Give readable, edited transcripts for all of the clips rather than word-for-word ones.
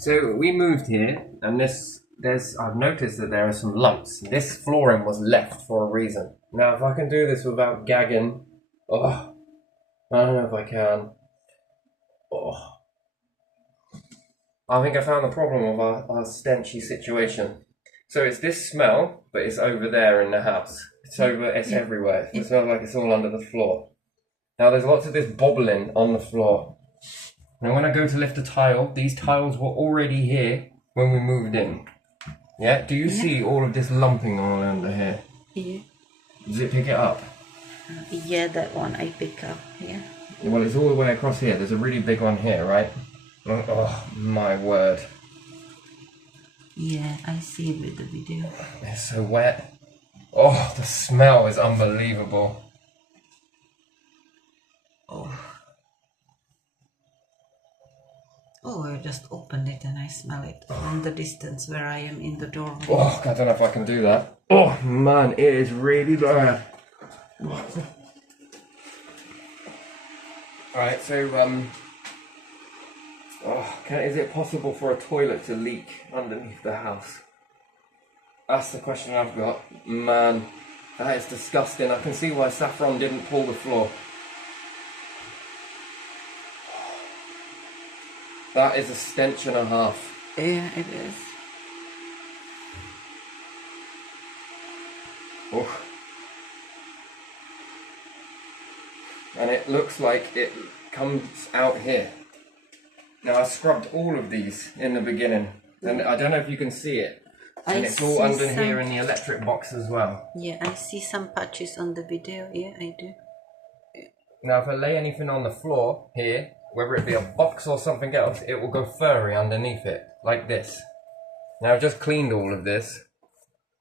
So we moved here, and I've noticed that there are some lumps. This flooring was left for a reason. Now, if I can do this without gagging, I don't know if I can. I think I found the problem of our stenchy situation. So it's this smell, but it's over there in the house. It's everywhere. It smells like it's all under the floor. Now there's lots of this bobbling on the floor. Now when I go to lift a tile, these tiles were already here when we moved in. Yeah? Do you see all of this lumping all under here? Yeah. Does it pick it up? Yeah, that one I pick up, yeah. Well, it's all the way across here. There's a really big one here, right? Oh, my word. Yeah, I see it with the video. It's so wet. Oh, the smell is unbelievable. Oh, I just opened it and I smell it from the distance where I am in the doorway. Oh, I don't know if I can do that. Oh, man, it is really bad. Alright, so, is it possible for a toilet to leak underneath the house? That's the question I've got. Man, that is disgusting. I can see why Saffron didn't pull the floor. That is a stench and a half. Yeah, it is. Oh. And it looks like it comes out here. Now I scrubbed all of these in the beginning, and I don't know if you can see it. And it's all under here in the electric box as well. Yeah, I see some patches on the video. Yeah, I do. Now if I lay anything on the floor here, whether it be a box or something else, it will go furry underneath it, like this. Now I've just cleaned all of this,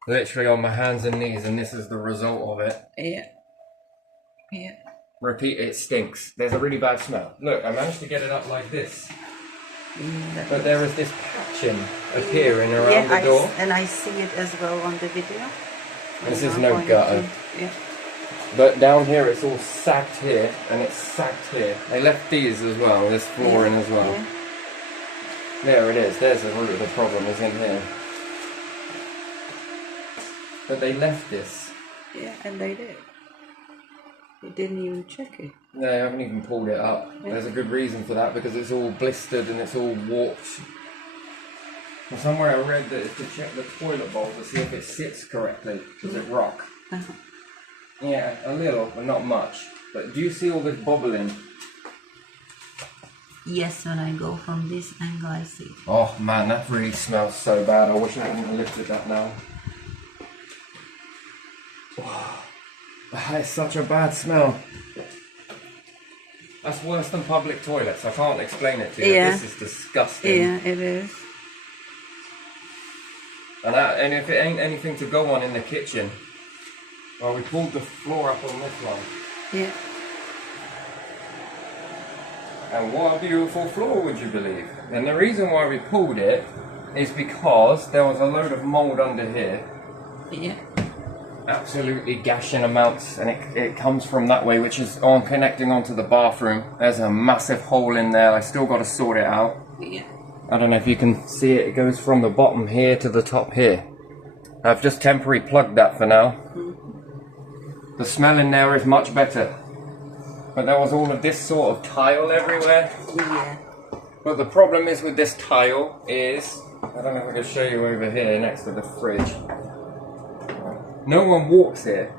literally on my hands and knees, and this is the result of it. Yeah. Yeah. Repeat, it stinks. There's a really bad smell. Look, I managed to get it up like this. But there is this patching appearing around the door. And I see it as well on the video. This is no gutter. Yeah. But down here it's all sagged here, and it's sagged here. They left these as well, this flooring as well. Yeah. There it is. There's the root of the problem, is in here. But they left this. Yeah, and they did. They didn't even check it. They haven't even pulled it up. Yeah. There's a good reason for that, because it's all blistered and it's all warped. And somewhere I read that it's to check the toilet bowl to see if it sits correctly. Does it rock? Yeah, a little, but not much. But do you see all this bobbling? Yes, when I go from this angle, I see. Oh man, that really smells so bad. I wish I hadn't lifted that now. Oh, that is such a bad smell. That's worse than public toilets. I can't explain it to you. Yeah. This is disgusting. Yeah, it is. And if it ain't anything to go on in the kitchen, well, we pulled the floor up on this one. Yeah. And what a beautiful floor, would you believe? And the reason why we pulled it is because there was a load of mould under here. Yeah. Absolutely gashing amounts, and it comes from that way, which is on connecting onto the bathroom. There's a massive hole in there. I still got to sort it out. Yeah. I don't know if you can see it. It goes from the bottom here to the top here. I've just temporarily plugged that for now. The smell in there is much better. But there was all of this sort of tile everywhere. Yeah. But the problem is with this tile is, I don't know if I can show you over here next to the fridge. No one walks here,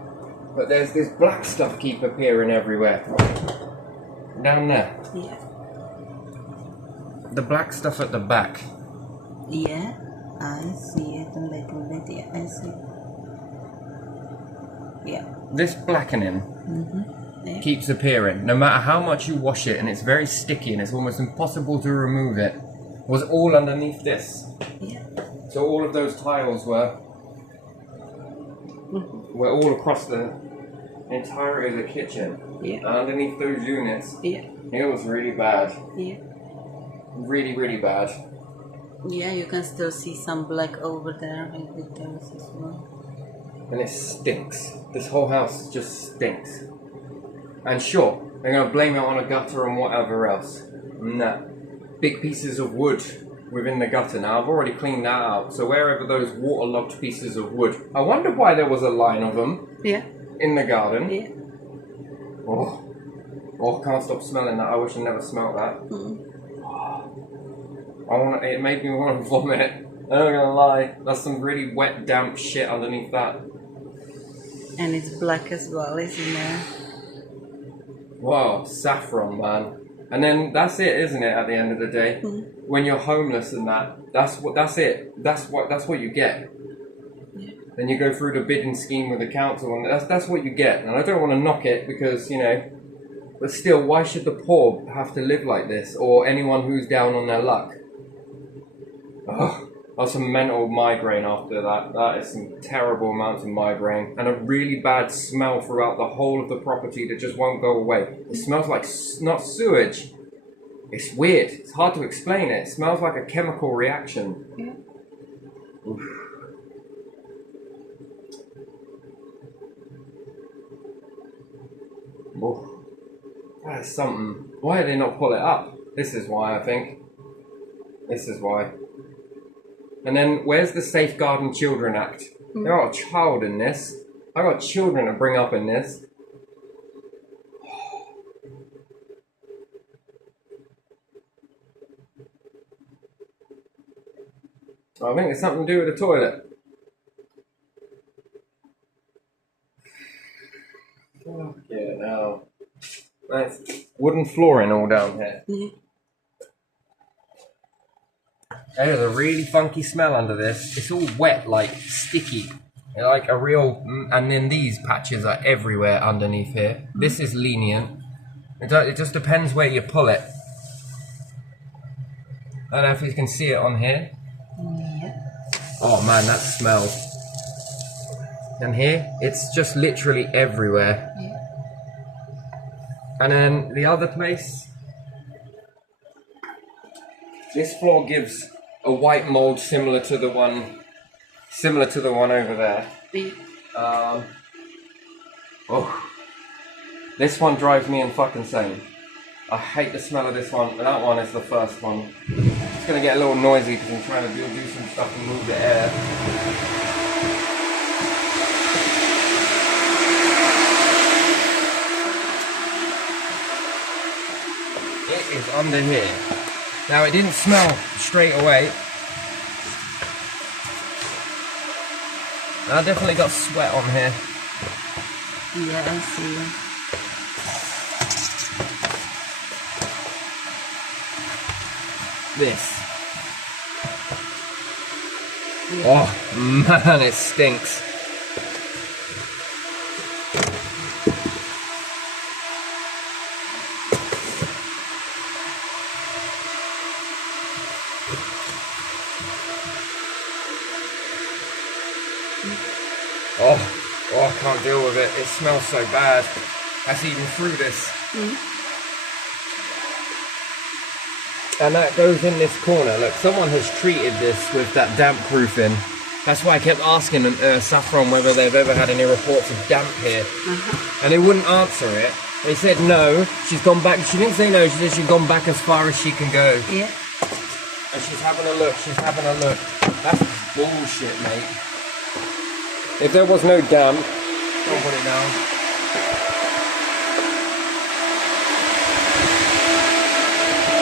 but there's this black stuff keep appearing everywhere. Down there. Yeah. The black stuff at the back. Yeah, I see it a little bit. Yeah, I see. Yeah. This blackening Yeah. keeps appearing, no matter how much you wash it, and it's very sticky and it's almost impossible to remove it. Was all underneath this. Yeah. So all of those tiles were all across the entirety of the kitchen. Yeah. And underneath those units, Yeah. it was really bad. Yeah. Really, really bad. Yeah, you can still see some black over there and with those as well. And it stinks. This whole house just stinks. And sure, they're going to blame it on a gutter and whatever else. Nah. Big pieces of wood within the gutter now. I've already cleaned that out. So wherever those waterlogged pieces of wood, I wonder why there was a line of them Yeah. in the garden. Yeah. Oh, can't stop smelling that. I wish I never smelled that. It made me want to vomit. I'm not gonna lie. That's some really wet, damp shit underneath that. And it's black as well, isn't it? Wow, saffron, man. And then that's it, isn't it? At the end of the day, when you're homeless and that's it. That's what you get. Yeah. Then you go through the bidding scheme with the council, and that's what you get. And I don't want to knock it because but still, why should the poor have to live like this, or anyone who's down on their luck? Ugh. That's some mental migraine after that. That is some terrible amounts of migraine. And a really bad smell throughout the whole of the property that just won't go away. It smells like, not sewage. It's weird. It's hard to explain it. It smells like a chemical reaction. Yeah. Oof. Oof. That is something. Why did they not pull it up? This is why, I think. This is why. And then, where's the Safeguarding Children Act? There got a child in this. I got children to bring up in this. I think it's something to do with the toilet. Oh, yeah, no. Nice wooden flooring all down here. Yeah. There's a really funky smell under this. It's all wet, like sticky. Like a real... And then these patches are everywhere underneath here. This is lenient. It just depends where you pull it. I don't know if you can see it on here. Yeah. Oh man, that smell. And here, it's just literally everywhere. Yeah. And then the other place... This floor gives a white mold similar to the one over there. Yeah. This one drives me insane. I hate the smell of this one, but that one is the first one. It's gonna get a little noisy because I'm trying to do some stuff and move the air. It is under here. Now it didn't smell straight away. I definitely got sweat on here. Yeah, I see. This. Yeah. Oh man, it stinks. Oh, I can't deal with it. It smells so bad. That's even through this. And that goes in this corner. Look, someone has treated this with that damp proofing. That's why I kept asking Saffron whether they've ever had any reports of damp here. And they wouldn't answer it. They said no. She's gone back. She didn't say no. She said she's gone back as far as she can go. Yeah. And she's having a look. She's having a look. That's bullshit, mate. If there was no damp, don't put it down.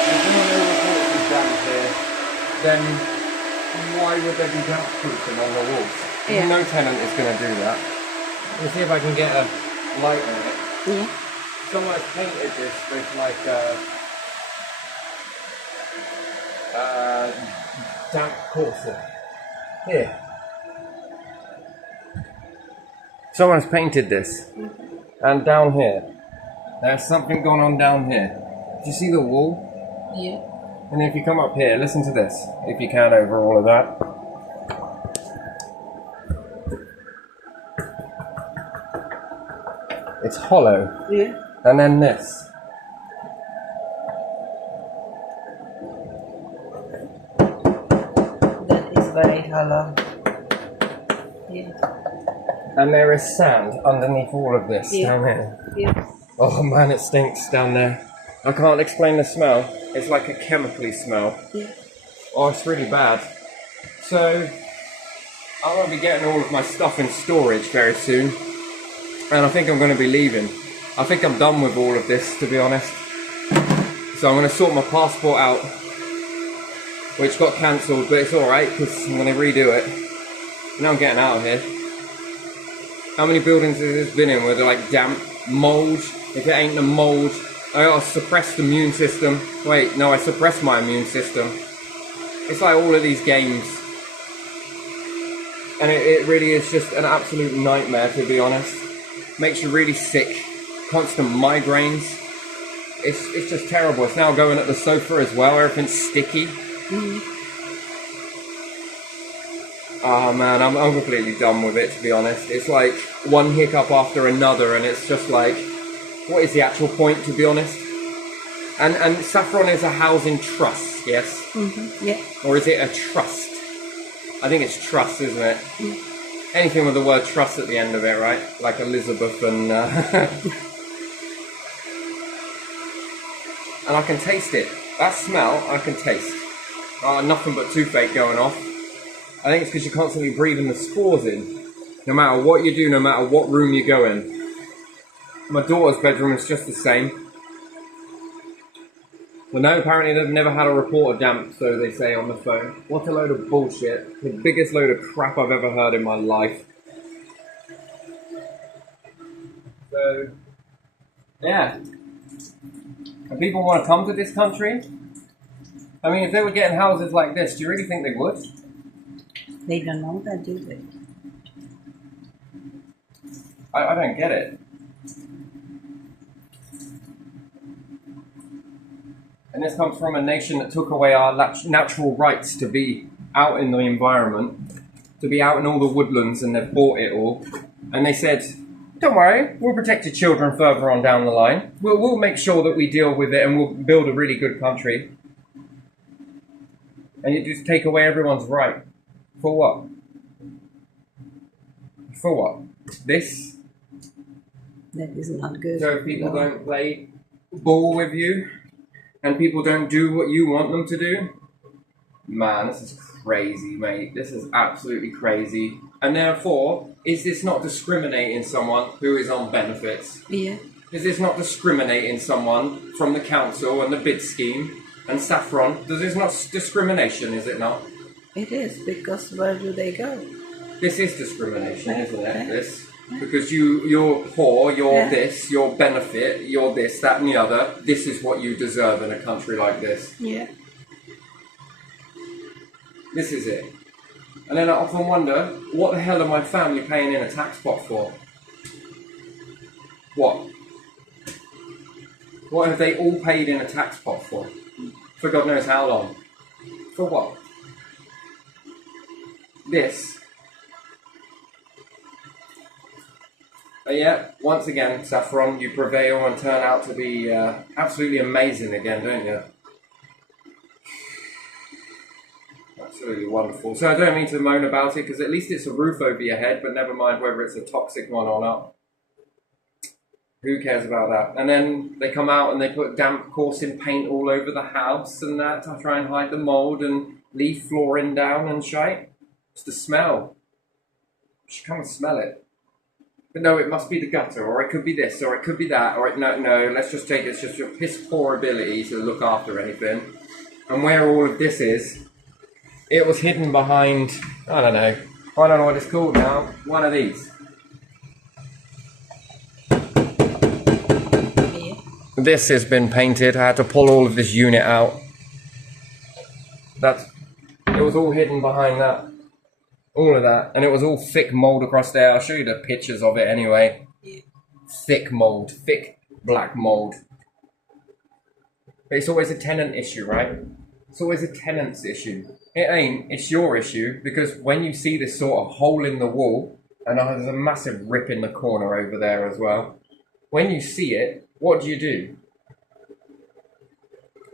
If there were no reports of damp here, then why would there be damp proofing on the walls? Yeah. No tenant is going to do that. Let me see if I can get a light on it. Yeah. Someone has painted this with like damp corset. Here. Someone's painted this. And down here. There's something going on down here. Do you see the wall? Yeah. And if you come up here, listen to this, if you can, over all of that. It's hollow. Yeah. And then this. That is very hollow. Yeah. And there is sand underneath all of this Yeah. down here. Yeah. Oh man, it stinks down there. I can't explain the smell. It's like a chemically smell. Yeah. Oh, it's really bad. So, I'm going to be getting all of my stuff in storage very soon. And I think I'm going to be leaving. I think I'm done with all of this, to be honest. So I'm going to sort my passport out, which got cancelled, but it's alright, because I'm going to redo it. Now I'm getting out of here. How many buildings has this been in where they're like damp, mould? If it ain't the mould, I gotta suppress the immune system. Wait, no, I suppress my immune system. It's like all of these games. And it really is just an absolute nightmare, to be honest. Makes you really sick. Constant migraines. It's just terrible. It's now going at the sofa as well. Everything's sticky. Oh man, I'm completely done with it, to be honest. It's like one hiccup after another, and it's just like, what is the actual point, to be honest? And Saffron is a housing trust, yes? Yeah. Or is it a trust? I think it's trust, isn't it? Anything with the word trust at the end of it, right? Like Elizabeth and... and I can taste it. That smell, I can taste. Nothing but toothache going off. I think it's because you're constantly breathing the spores in. No matter what you do, no matter what room you go in. My daughter's bedroom is just the same. Well, no, apparently they've never had a report of damp, so they say on the phone. What a load of bullshit. The biggest load of crap I've ever heard in my life. So, yeah. And people want to come to this country? I mean, if they were getting houses like this, do you really think they would? They don't know that, do they? I don't get it. And this comes from a nation that took away our natural rights to be out in the environment, to be out in all the woodlands, and they've bought it all. And they said, don't worry, we'll protect your children further on down the line. We'll make sure that we deal with it and we'll build a really good country. And you just take away everyone's right. For what? For what? This? That is not good. So if people don't play ball with you, and people don't do what you want them to do? Man, this is crazy, mate. This is absolutely crazy. And therefore, is this not discriminating someone who is on benefits? Yeah. Is this not discriminating someone from the council and the bid scheme and Saffron? Does this not discrimination, is it not? It is, because where do they go? This is discrimination, isn't it? This. Because you're poor, you're this, you're benefit, you're this, that and the other. This is what you deserve in a country like this. Yeah. This is it. And then I often wonder, what the hell are my family paying in a tax pot for? What? What have they all paid in a tax pot for? For God knows how long. For what? This. But yeah, once again, Saffron, you prevail and turn out to be absolutely amazing again, don't you? Absolutely wonderful. So I don't mean to moan about it, because at least it's a roof over your head, but never mind whether it's a toxic one or not. Who cares about that? And then they come out and they put damp coursing paint all over the house and that to try and hide the mould and leave flooring down and shite. It's the smell. You should come and smell it. But no, it must be the gutter, or it could be this, or it could be that, or no, let's just take it's just your piss poor ability to look after anything. And where all of this is, it was hidden behind, I don't know what it's called now, one of these. Yeah. This has been painted, I had to pull all of this unit out. It was all hidden behind that. All of that, and it was all thick mould across there. I'll show you the pictures of it anyway. Yeah. Thick mould, thick black mould. But it's always a tenant issue, right? It's always a tenant's issue. It ain't, it's your issue, because when you see this sort of hole in the wall, and there's a massive rip in the corner over there as well, when you see it, what do?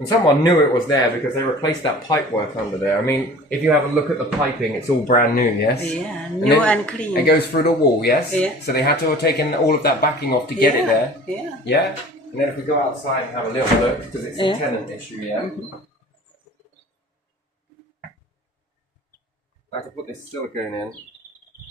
And someone knew it was there because they replaced that pipework under there. I mean, if you have a look at the piping, it's all brand new, yes? Yeah, new and clean. It goes through the wall, yes? Yeah. So they had to have taken all of that backing off to get it there. Yeah. Yeah? And then if we go outside and have a little look, because it's a tenant issue, yeah? I had to put this silicone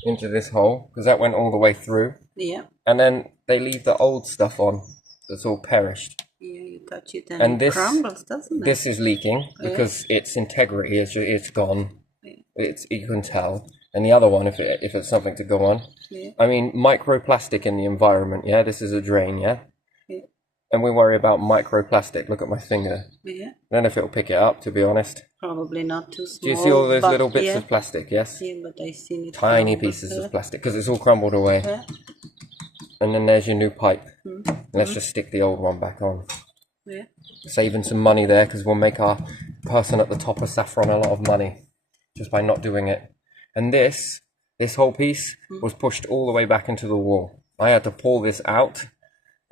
into this hole because that went all the way through. Yeah. And then they leave the old stuff on that's all perished. Yeah, you touch it And it this crumbles, doesn't it? This is leaking Yeah. because its integrity it's gone. Yeah. You can tell. And the other one, if it's something to go on, Yeah. I mean, microplastic in the environment. Yeah, this is a drain. Yeah. Yeah. And we worry about microplastic. Look at my finger. Yeah. I don't know if it'll pick it up, to be honest. Probably not too small. Do you see all those but little bits yeah. of plastic? Yes. Yeah, but I seen it. Tiny crumble, pieces of plastic because it's all crumbled away. Yeah. And then there's your new pipe. Mm-hmm. Let's just stick the old one back on. Yeah. Saving some money there because we'll make our person at the top of Saffron a lot of money just by not doing it. And this whole piece was pushed all the way back into the wall. I had to pull this out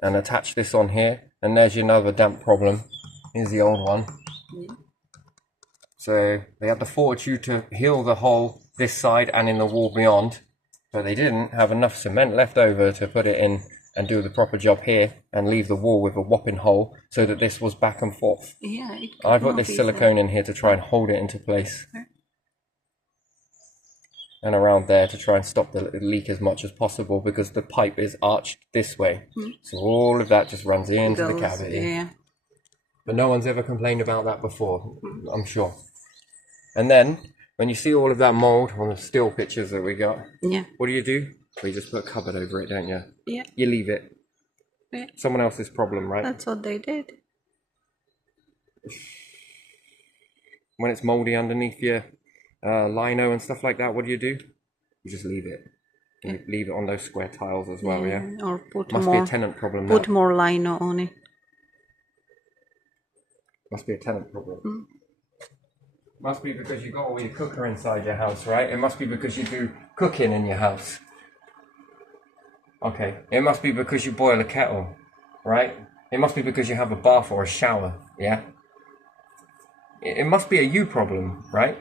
and attach this on here. And there's your another damp problem. Here's the old one. Yeah. So they had the fortitude to heal the hole this side and in the wall beyond, but they didn't have enough cement left over to put it in and do the proper job here and leave the wall with a whopping hole so that this was back and forth. Yeah. I put this silicone in here to try and hold it into place. And around there to try and stop the leak as much as possible because the pipe is arched this way. So all of that just runs into the cavity. Yeah. But no one's ever complained about that before, I'm sure. And then, when you see all of that mould on the still pictures that we got, Yeah. what do? Well, you just put a cupboard over it, don't you? Yeah. You leave it. Yeah. Someone else's problem, right? That's what they did. When it's mouldy underneath your lino and stuff like that, what do? You just leave it. You leave it on those square tiles as well, yeah? Or put Must more. be a tenant problem Put now. more lino on it. Must be a tenant problem. Must be because you got all your cooker inside your house, right? It must be because you do cooking in your house. Okay. It must be because you boil a kettle, right? It must be because you have a bath or a shower, yeah? It must be a you problem, right?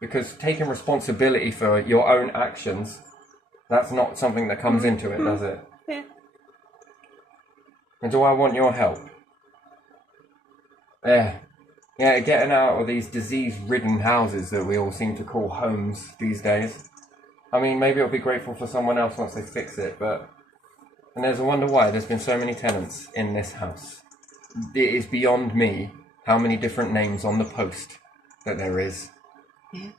Because taking responsibility for your own actions, that's not something that comes into it, does it? Yeah. And do I want your help? Yeah, getting out of these disease-ridden houses that we all seem to call homes these days. I mean, maybe it'll be grateful for someone else once they fix it, but... And there's a wonder why there's been so many tenants in this house. It is beyond me how many different names on the post that there is. Yeah.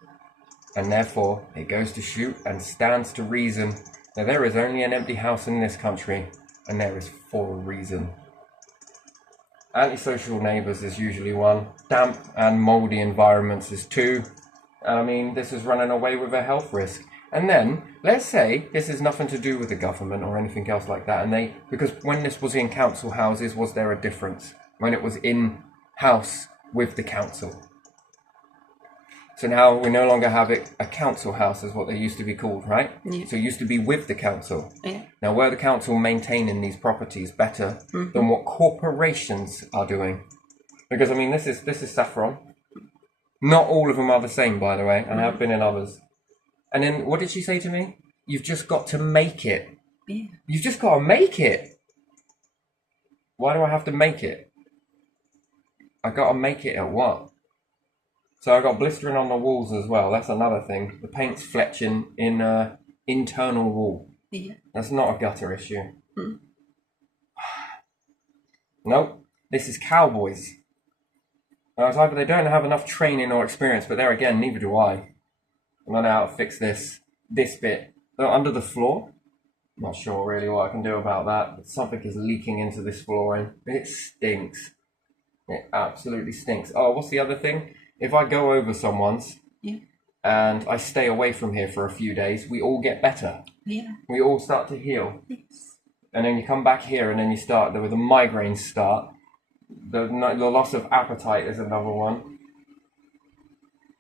And therefore, it goes to shoot and stands to reason that there is only an empty house in this country, and there is for a reason. Antisocial neighbours is usually one. Damp and mouldy environments is two. I mean, this is running away with a health risk. And then, let's say this is nothing to do with the government or anything else like that. And because when this was in council houses, was there a difference? When it was in house with the council. So now we no longer have it, a council house is what they used to be called, right? Yeah. So it used to be with the council. Yeah. Now, were the council maintaining these properties better than what corporations are doing? Because, I mean, this is Saffron. Not all of them are the same, by the way, and I have been in others. And then, what did she say to me? You've just got to make it. Yeah. You've just got to make it. Why do I have to make it? I got to make it at what? So I got blistering on the walls as well. That's another thing. The paint's fletching in internal wall. Yeah. That's not a gutter issue. Nope. This is cowboys. Now, it's either they don't have enough training or experience, but there again, neither do I. I don't know how to fix this bit. So under the floor, not sure really what I can do about that, but something is leaking into this flooring. It stinks. It absolutely stinks. Oh, what's the other thing? If I go over someone's and I stay away from here for a few days, we all get better. Yeah. We all start to heal. Yes. And then you come back here and then you start, with the migraines start. The loss of appetite is another one.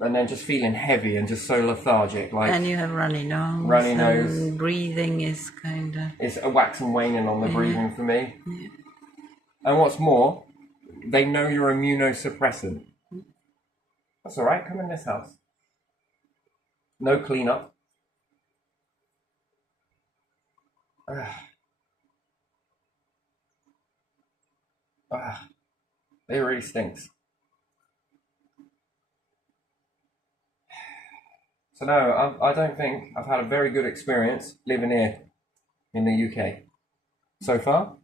And then just feeling heavy and just so lethargic. And you have runny nose. Runny nose. And breathing is kind of... It's a wax and waning on the breathing for me. Yeah. And what's more, they know you're immunosuppressant. That's alright, come in this house. No cleanup. It really stinks. So no, I don't think I've had a very good experience living here in the UK. So far,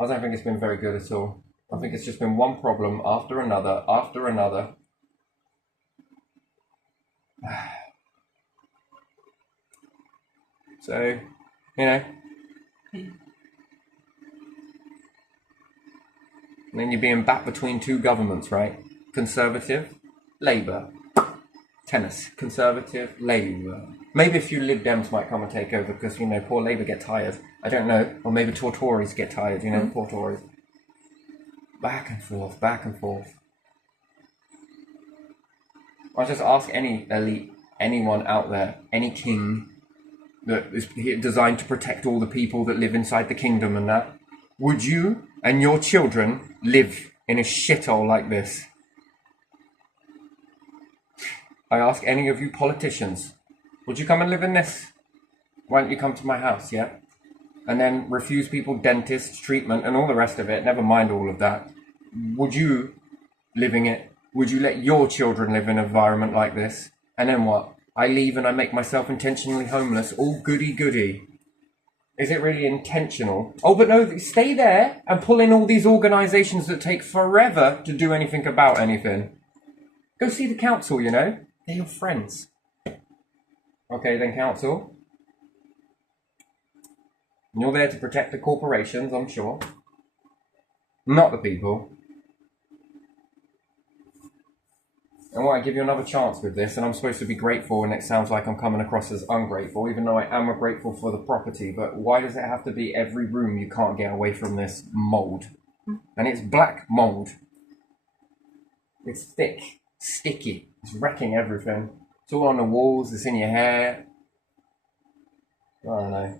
I don't think it's been very good at all. I think it's just been one problem after another, after another. So, you know. And then you're being back between two governments, right? Conservative, Labour. Tennis, Conservative, Labour. Maybe a few Lib Dems might come and take over because, you know, poor Labour get tired. I don't know. Or maybe Tories get tired, you know, poor Tories. Back and forth, back and forth. I'll just ask any elite, anyone out there, any king that is designed to protect all the people that live inside the kingdom and that. Would you and your children live in a shithole like this? I ask any of you politicians, would you come and live in this? Why don't you come to my house, yeah? And then refuse people dentists, treatment, and all the rest of it, never mind all of that. Would you live in it? Would you let your children live in an environment like this? And then what? I leave and I make myself intentionally homeless, all goody-goody. Is it really intentional? Oh, but no, stay there and pull in all these organisations that take forever to do anything about anything. Go see the council, you know? They're your friends. Okay, then, council. You're there to protect the corporations, I'm sure. Not the people. And I give you another chance with this, and I'm supposed to be grateful, and it sounds like I'm coming across as ungrateful, even though I am grateful for the property. But why does it have to be every room you can't get away from this mould? And it's black mould. It's thick, sticky. It's wrecking everything. It's all on the walls. It's in your hair. I don't know.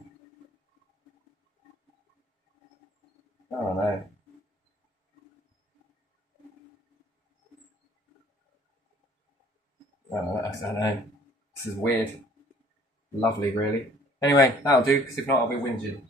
I don't know. I don't know. This is weird. Lovely, really. Anyway, that'll do, because if not, I'll be whinging.